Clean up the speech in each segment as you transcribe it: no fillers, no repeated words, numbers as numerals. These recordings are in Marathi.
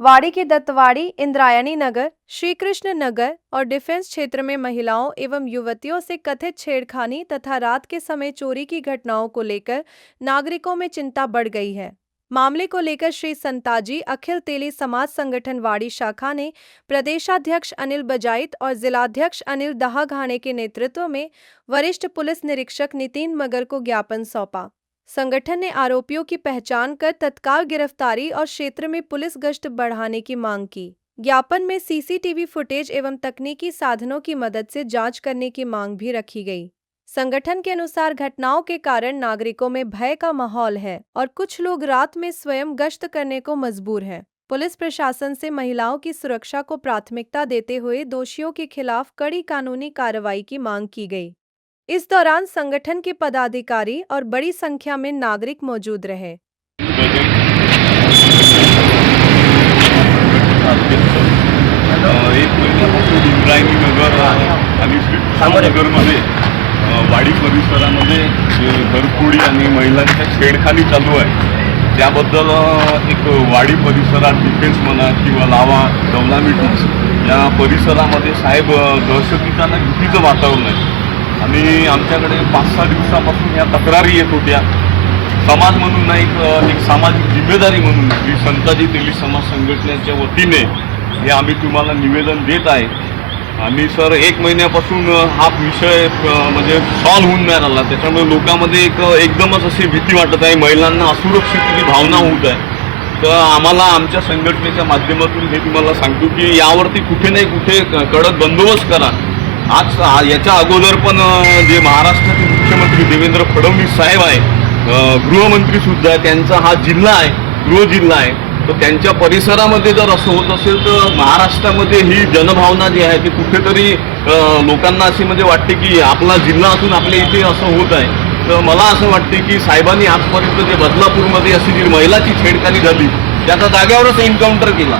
वाड़ी के दत्तवाड़ी, इंद्रायणी नगर, श्री कृष्ण नगर और डिफेंस क्षेत्र में महिलाओं एवं युवतियों से कथित छेड़खानी तथा रात के समय चोरी की घटनाओं को लेकर नागरिकों में चिंता बढ़ गई है। मामले को लेकर श्री संताजी अखिल तेली समाज संगठन वाड़ी शाखा ने प्रदेशाध्यक्ष अनिल बजाइत और जिलाध्यक्ष अनिल दहाघाणे के नेतृत्व में वरिष्ठ पुलिस निरीक्षक नितिन मगर को ज्ञापन सौंपा। संगठन ने आरोपियों की पहचान कर तत्काल गिरफ्तारी और क्षेत्र में पुलिस गश्त बढ़ाने की मांग की। ज्ञापन में सीसीटीवी फुटेज एवं तकनीकी साधनों की मदद से जांच करने की मांग भी रखी गई। संगठन के अनुसार घटनाओं के कारण नागरिकों में भय का माहौल है और कुछ लोग रात में स्वयं गश्त करने को मजबूर हैं। पुलिस प्रशासन से महिलाओं की सुरक्षा को प्राथमिकता देते हुए दोषियों के खिलाफ कड़ी कानूनी कार्रवाई की मांग की गई। इस दौरान संगठन के पदाधिकारी और बड़ी संख्या में नागरिक मौजूद रहे। एक महिन्यापासून इंद्रायणी नगर आणि श्रीकृष्णनगरमध्ये वाडी परिसरामध्ये घरफोडी आणि महिलांच्या छेडखानी चालू आहे। त्याबद्दल एक वाडी परिसरात डिफेन्स म्हणा किंवा लावा डवला मीटिंग्स या परिसरामध्ये साहेब दहशतीचं आणि भीतीचं वातावरण आहे आणि आमच्याकडे 5-6 दिवसापासून या तक्रारी येत होत्या। समाज म्हणून नाही एक सामाजिक जिम्मेदारी म्हणून श्री संताजी तेली समाज संघटनेच्या वतीने हे आम्ही तुम्हाला निवेदन देत आहे। आणि सर 1 महिन्यापासून हा विषय म्हणजे सॉल्व होऊन नाही राहिला, त्याच्यामुळे लोकांमध्ये एकदमच अशी भीती वाटत आहे, महिलांना असुरक्षितची भावना होत आहे। तर आम्हाला आमच्या संघटनेच्या माध्यमातून हे तुम्हाला सांगतो की यावरती कुठे नाही कुठे कडक बंदोबस्त करा। आज याच्या अगोदर पण जे महाराष्ट्राचे मुख्यमंत्री देवेंद्र फडणवीस साहेब आहे, गृहमंत्री सुद्धा आहे, त्यांचा हा जिल्हा आहे गृह जिल्हा आहे, तर त्यांच्या परिसरामध्ये जर असं होत असेल तर महाराष्ट्रामध्ये ही जनभावना जी आहे ती कुठेतरी लोकांना अशी म्हणजे वाटते की आपला जिल्हा असून आपल्या इथे असं होत आहे। तर मला असं वाटते की साहेबांनी आजपर्यंत जे बदलापूरमध्ये अशी जी महिलाची छेडखानी झाली त्याचा जाग्यावरच एन्काउंटर केला।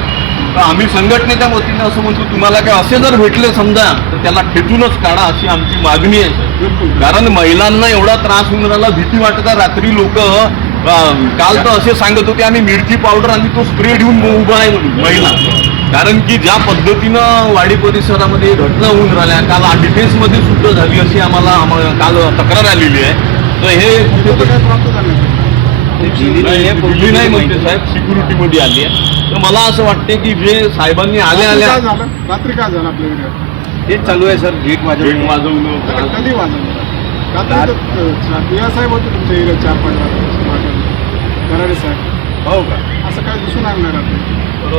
तर आम्ही संघटनेच्या वतीने असं म्हणतो तुम्हाला काय असे जर भेटले समजा तर त्याला खेचूनच काढा अशी आमची मागणी आहे। कारण महिलांना एवढा त्रास होऊन राहिला, भीती वाटत आहे। रात्री लोक काल तर असे सांगत होते आम्ही मिरची पावडर आणि तो स्प्रे घेऊन उभा आहे म्हणून महिला, कारण की ज्या पद्धतीनं वाडी परिसरामध्ये घटना होऊन राहिल्या, काल डिफेन्समध्ये सुद्धा झाली अशी आम्हाला काल तक्रार आलेली आहे। तर हे दिल्ली नाही म्हणते साहेब, सिक्युरिटीमध्ये आली आहे। तर मला असं वाटते की जे साहेबांनी आल्या रात्री काय झालं आपल्याकडे हेच चालू आहे सर, गेट वाजवणं कधी वाजवलं रात्री साहेब होते तुमच्या एरियात 4-5 कराडे साहेब हो का? असं काय दिसून आणणार तर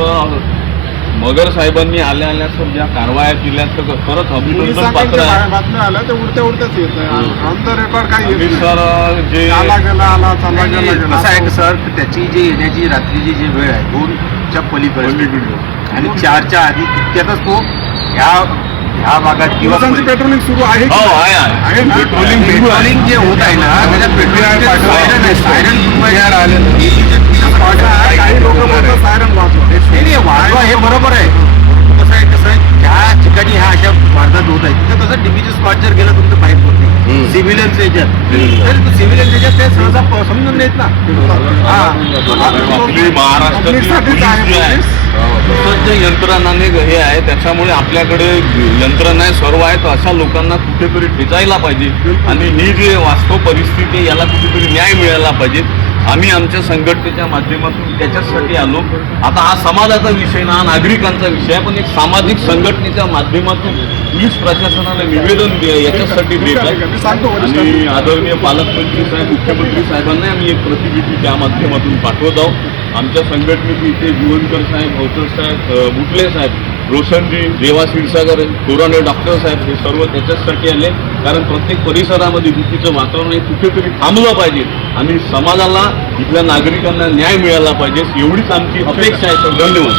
मगर साहेबांनी आल्या सर ज्या कारवाया केल्या तर खरंच अभिनंदन पात्र आहे। बातम्या आल्या ते उडत्याच येत आहे, ऑन द रेकॉर्ड काही येत सर जे आला चालला गेला कसं आहे सर, त्याची जी येण्याची रात्रीची जी वेळ आहे 2च्या पलीकडे आणि 4च्या आधी तितक्यातच तो ह्या भागात किंवा पेट्रोलिंग सुरू आहे। हो आहे ना? पेट्रोलिंग जे होत आहे ना त्याच्यात सायरन काही लोक सायरन वाजवा हे बरोबर आहे। कसं आहे ज्या ठिकाणी ह्या अशा वारदात होत आहेत तिथं कसं डीबीची स्पॉट जर गेलं तुमचं पाईप होत नाही, सिव्हिलियन्स याच्यात तर सिव्हिलियन्स याच्यात ते सहसा समजून नाहीत ना। आपली महाराष्ट्रातील सज्ज यंत्रणाने हे आहे, त्याच्यामुळे आपल्याकडे यंत्रणा सर्व आहेत। अशा लोकांना कुठेतरी ठेचायला पाहिजे आणि ही जी वास्तव परिस्थिती आहे याला कुठेतरी न्याय मिळायला पाहिजे। आम्ही आमच्या संघटनेच्या माध्यमातून त्याच्यासाठी आलो। आता हा समाजाचा विषय ना, नागरिकांचा विषय आहे, पण एक सामाजिक संघटनेच्या माध्यमातून पोलीस प्रशासनाला निवेदन याच्यासाठी देत आहे आणि आदरणीय पालकमंत्री साहेब मुख्यमंत्री साहेबांना आम्ही एक प्रतिनिधी त्या माध्यमातून पाठवत आहोत। आमच्या संघटनेचे इथे जीवनकर साहेब, अवसर साहेब, बुटले साहेब, रोशनजी, देवा क्षीरसागर, कोरोना डॉक्टर साहेब हे सर्व त्याच्यासाठी आले, कारण प्रत्येक परिसरामध्ये भीतीचं वातावरण हे कुठेतरी थांबलं पाहिजे आणि समाजाला इथल्या नागरिकांना न्याय मिळाला पाहिजे एवढीच आमची अपेक्षा आहे सर। धन्यवाद।